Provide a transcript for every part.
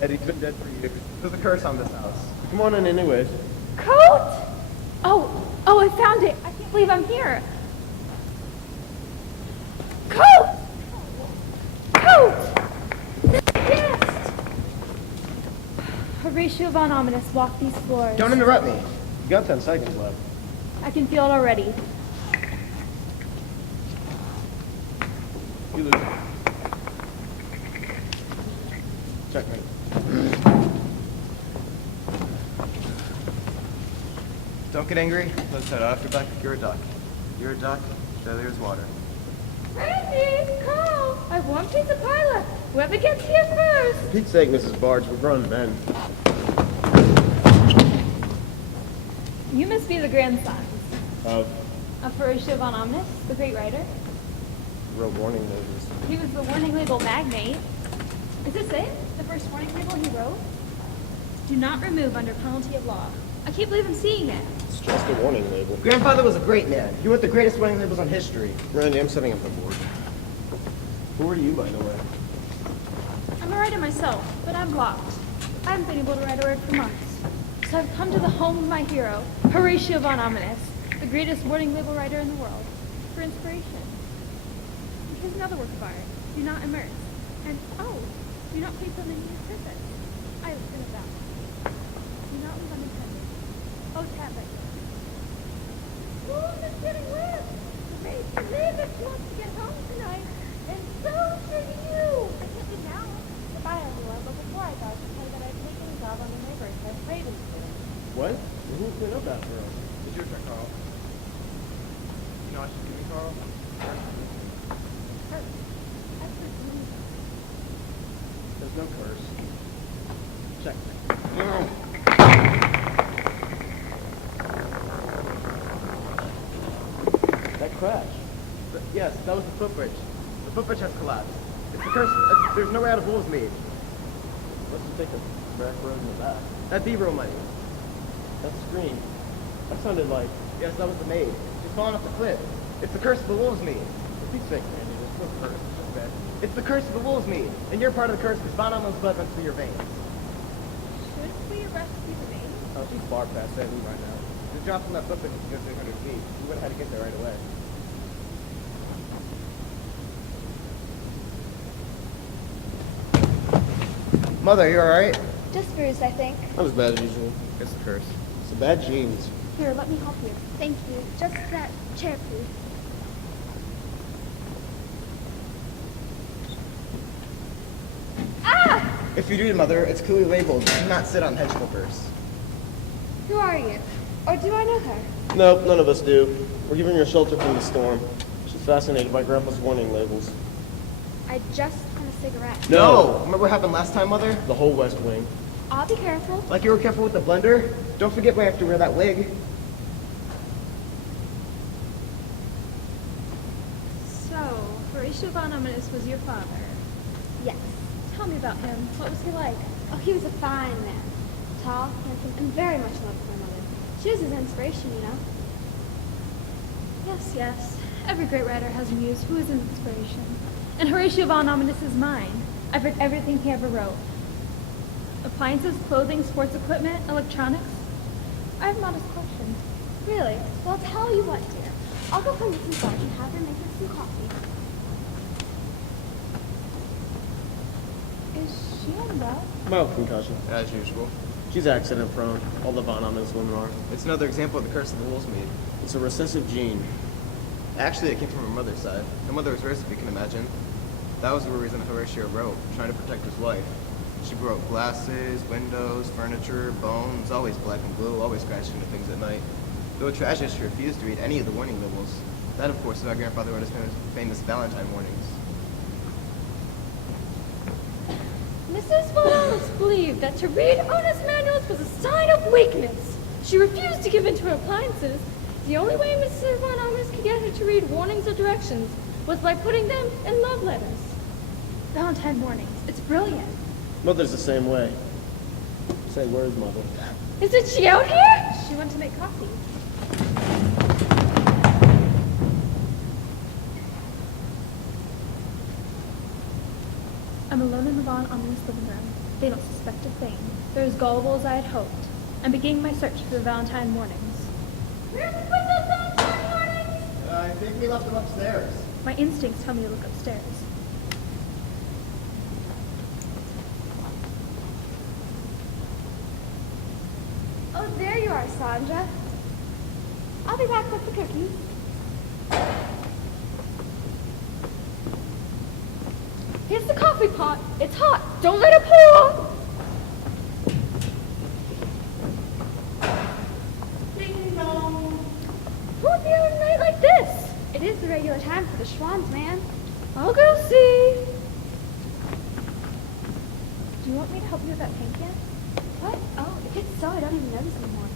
dead. He's been dead for years. There's a curse on this house. Come on in anyways. Coat! Oh, I found it. I can't believe I'm here. Coat! Coat! Yes! Horatio von Ominous walked these floors. Don't interrupt me. You got 10 seconds left. I can feel it already. You lose. Checkmate. Don't get angry. Let's head off your back. You're a duck. You're a duck. There's water. Randy! Carl! I have one piece of pie left. Whoever gets here first. For Pete's sake, Mrs. Barge, we're grown men. You must be the grandson Of Horatio von Omnis, the great writer. real warning labels. He was the warning label magnate. Is this it? The first warning label he wrote? Do not remove under penalty of law. I can't believe I'm seeing it. It's just a warning label. Grandfather was a great man. He wrote the greatest warning labels on history. Randy, I'm setting up the board. Who are you, by the way? I'm a writer myself, but I'm blocked. I haven't been able to write a word for months. So I've come to the home of my hero, Horatio von Ominous, the greatest warning label writer in the world, for inspiration. Here's another work of art. Do not immerse. And, do not place on any purpose. I have been about. Do not leave unattended. Oh, tab right there. Oh, it's getting wet. Great to live if you want to get home tonight. And so should you. I can't leave now. Goodbye, everyone. But before I go, I should tell you that I've taken a job on the neighbors. I've prayed into it. What? Who cleaned up after us? It's your turn, Carl. You know I should give you, Carl? There's no curse. Check. That crash. Yes, that was the footbridge. The footbridge has collapsed. It's the curse. There's no way out of Wolvesmeade. Let's just take the back road in the back. That B-roll money. That scream. That sounded like... Yes, that was the maid. She's falling off the cliff. It's the curse of the Wolvesmeade. For Pete's sake, Randy, there's no curse. It's just bad. It's the curse of the Wolvesmeade. And you're part of the curse because Von Ominous blood runs through your veins. Should we arrest the maid? Oh, she's far past that route right now. Just drop from that footbridge and go 600 feet. You would have had to get there right away. Mother, you alright? Just bruised, I think. Not as bad as usual. It's the curse. It's the bad genes. Here, let me help you. Thank you. Just that chair, please. Ah! If you read, Mother, it's clearly labeled, do not sit on hedge clippers. Who are you? Or do I know her? Nope, none of us do. We're giving her shelter from the storm. She's fascinated by Grandpa's warning labels. I just want a cigarette. No! Remember what happened last time, Mother? The whole West Wing. I'll be careful. Like you were careful with the blender? Don't forget we have to wear that wig. So, Horatio von Ominous was your father. Yes. Tell me about him. What was he like? Oh, he was a fine man. Tall, handsome, and very much loved my mother. She was his inspiration, you know. Yes. Every great writer has a muse who is an inspiration. And Horatio von Ominous is mine. I've read everything he ever wrote. Appliances, clothing, sports equipment, electronics. I have a modest question. Really? Well, I'll tell you what, dear. I'll go find Mrs. Barge and have her make us some coffee. Is she unwell? Mild concussion. As usual. She's accident prone. All the Von Ominous women are. It's another example of the curse of the Wolvesmeade. It's a recessive gene. Actually, it came from her mother's side. Her mother was racist, if you can imagine. That was the reason Horatio wrote, trying to protect his wife. She broke glasses, windows, furniture, bones, always black and blue, always crashed into things at night. Though tragic, she refused to read any of the warning labels. That, of course, is why Grandfather wrote his famous Valentine warnings. Mrs. von Ominous believed that to read honest manuals was a sign of weakness. She refused to give in to her appliances. The only way Mrs. von Ominous could get her to read warnings or directions was by putting them in love letters. Valentine warnings. It's brilliant. Mother's the same way. Say words, Mother. Isn't she out here? She went to make coffee. I'm alone in the Von Ominous living room. They don't suspect a thing. They're as gullible as I had hoped. I'm beginning my search for the Valentine mornings. Where'd you put those Valentine mornings? I think we left them upstairs. My instincts tell me to look upstairs. Oh, there you are, Sandra. I'll be back with the cookies. Here's the coffee pot. It's hot. Don't let it pour. Ding dong. Who would be on a night like this? It is the regular time for the Schwann's, man. I'll go see. Do you want me to help you with that pink yet? What? Oh, if it's so, I don't even notice anymore.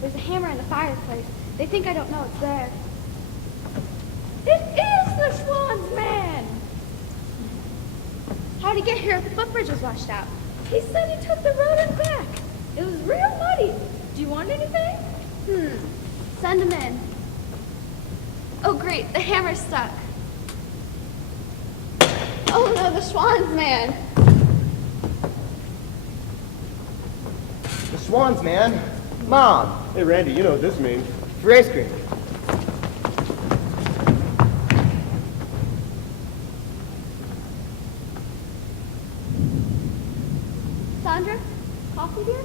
There's a hammer in the fireplace. They think I don't know it's there. It is the Schwann's man! How'd he get here if the footbridge was washed out? He said he took the road and back. It was real muddy. Do you want anything? Send him in. Oh, great. The hammer's stuck. Oh, no, the Schwann's man. The Schwann's, man. Mom. Hey, Randy, you know what this means. Free ice cream. Sandra, coffee, dear?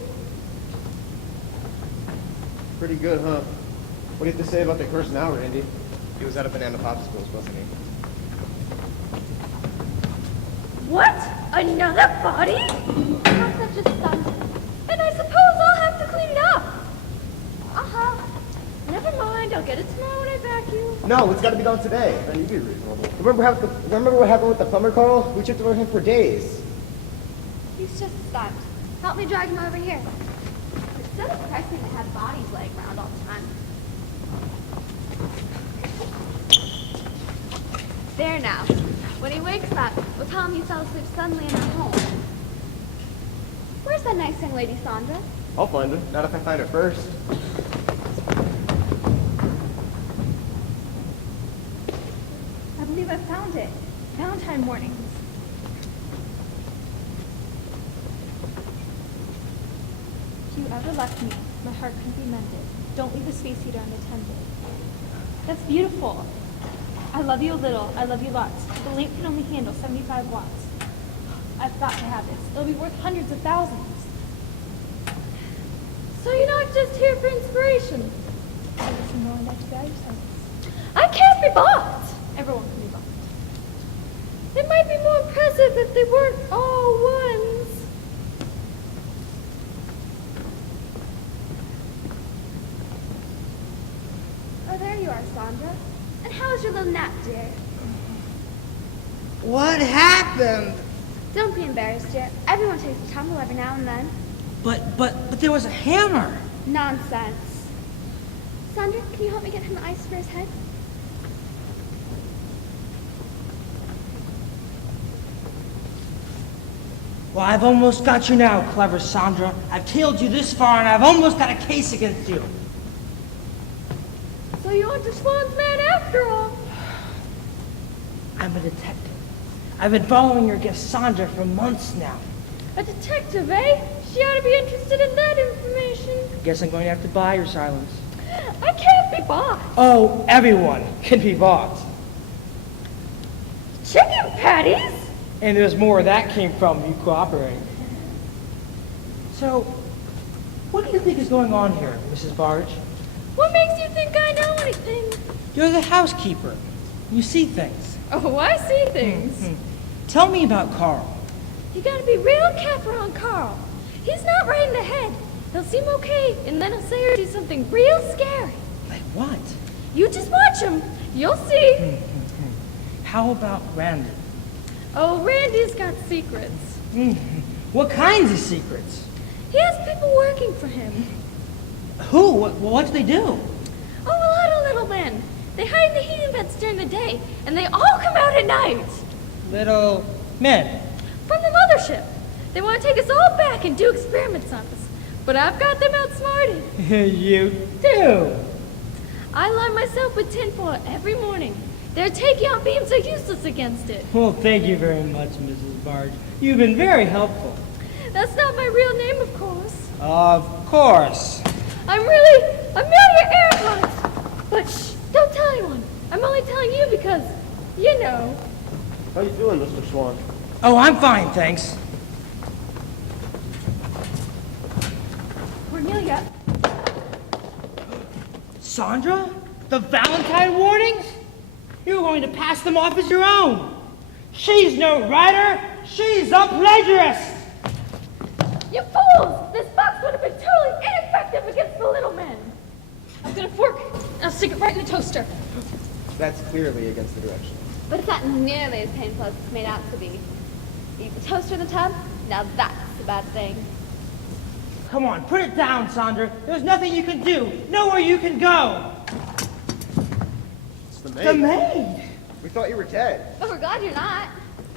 Pretty good, huh? What do you have to say about the curse now, Randy? He was at a banana popsicles, wasn't he? What? Another body? Perhaps I've just done. And I suppose I'll have to clean it up. Uh-huh. Never mind. I'll get it tomorrow when I vacuum. No, it's got to be done today. Man, you be reasonable. Remember what happened with the plumber, Carl? We chipped over him for days. He's just stunned. Help me drag him over here. It's so depressing to have bodies laying around all the time. There now. When he wakes up, we'll tell him he fell asleep suddenly in our home. Where's that nice young lady, Sandra? I'll find her. Not if I find her first. I believe I found it. Valentine mornings. If you ever left me, my heart couldn't be mended. Don't leave the space heater unattended. That's beautiful. I love you a little. I love you lots. The lamp can only handle 75 watts. I've got to have this. It'll be worth hundreds of thousands. So you're not just here for inspiration. I listen more like to value science. I can't be bought. Everyone can be bought. It might be more impressive if they weren't all ones. Oh, there you are, Sandra. And how's your little nap, dear? What happened? Don't be embarrassed, dear. Everyone takes a tumble every now and then. But there was a hammer. Nonsense. Sandra, can you help me get him the ice for his head? Well, I've almost got you now, clever Sandra. I've tailed you this far, and I've almost got a case against you. So you aren't the Schwann's man after all. I'm a detective. I've been following your guest Sandra for months now. A detective, eh? She ought to be interested in that information. Guess I'm going to have to buy your silence. I can't be bought. Oh, everyone can be bought. Chicken patties? And there's more where that came from, you cooperate. So, what do you think is going on here, Mrs. Barge? What makes you think I know anything? You're the housekeeper. You see things. Oh, I see things. Tell me about Carl. You gotta be real careful on Carl. He's not right in the head. He'll seem okay, and then he'll say or do something real scary. Like what? You just watch him. You'll see. How about Randy? Oh, Randy's got secrets. What kinds of secrets? He has people working for him. Who? What do they do? Oh, a lot of little men. They hide in the heating vents during the day, and they all come out at night. Little men. From the mothership. They want to take us all back and do experiments on us. But I've got them outsmarted. You do? I line myself with tinfoil every morning. Their takeout beams are useless against it. Well, thank you very much, Mrs. Barge. You've been very helpful. That's not my real name, of course. Of course. Amelia Earhart. But shh, don't tell anyone. I'm only telling you because, you know. How you doing, Mr. Swan? Oh, I'm fine, thanks. Cornelia, Sandra? The Valentine warnings? You're going to pass them off as your own. She's no writer. She's a plagiarist. You fools! This box would have been totally ineffective against the little men. I've got a fork. I'll stick it right in the toaster. That's clearly against the directions. But it's not nearly as painful as it's made out to be. Eat the toaster in the tub? Now that's a bad thing. Come on, put it down, Sandra. There's nothing you can do. Nowhere you can go. It's the maid. The maid. We thought you were dead. But we're glad you're not.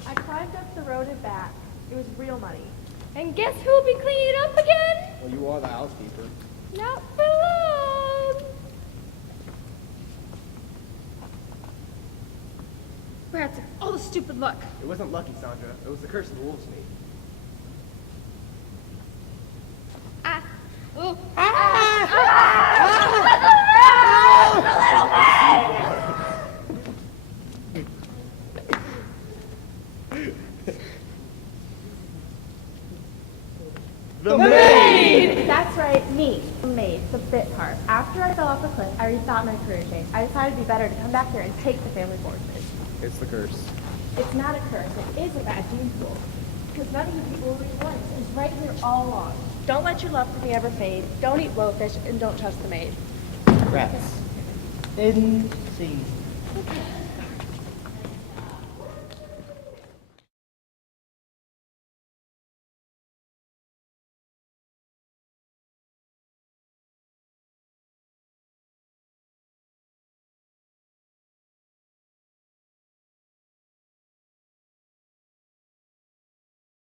I climbed up the road and back. It was real muddy. And guess who will be cleaning it up again? Well, you are the housekeeper. Not for long. Rats, all the stupid luck. It wasn't lucky, Sandra. It was the curse of the Wolvesmeade. Ah. Ooh. The maid! That's right, me, the maid, the bit part. After I fell off the cliff, I rethought my career change. I decided it'd be better to come back here and take the family fortune. It's the curse. It's not a curse, it is a bad gene pool. Because none of you people will read once. It's right here all along. Don't let your love for me ever fade. Don't eat blowfish, and don't trust the maid. Rats. In season. Okay.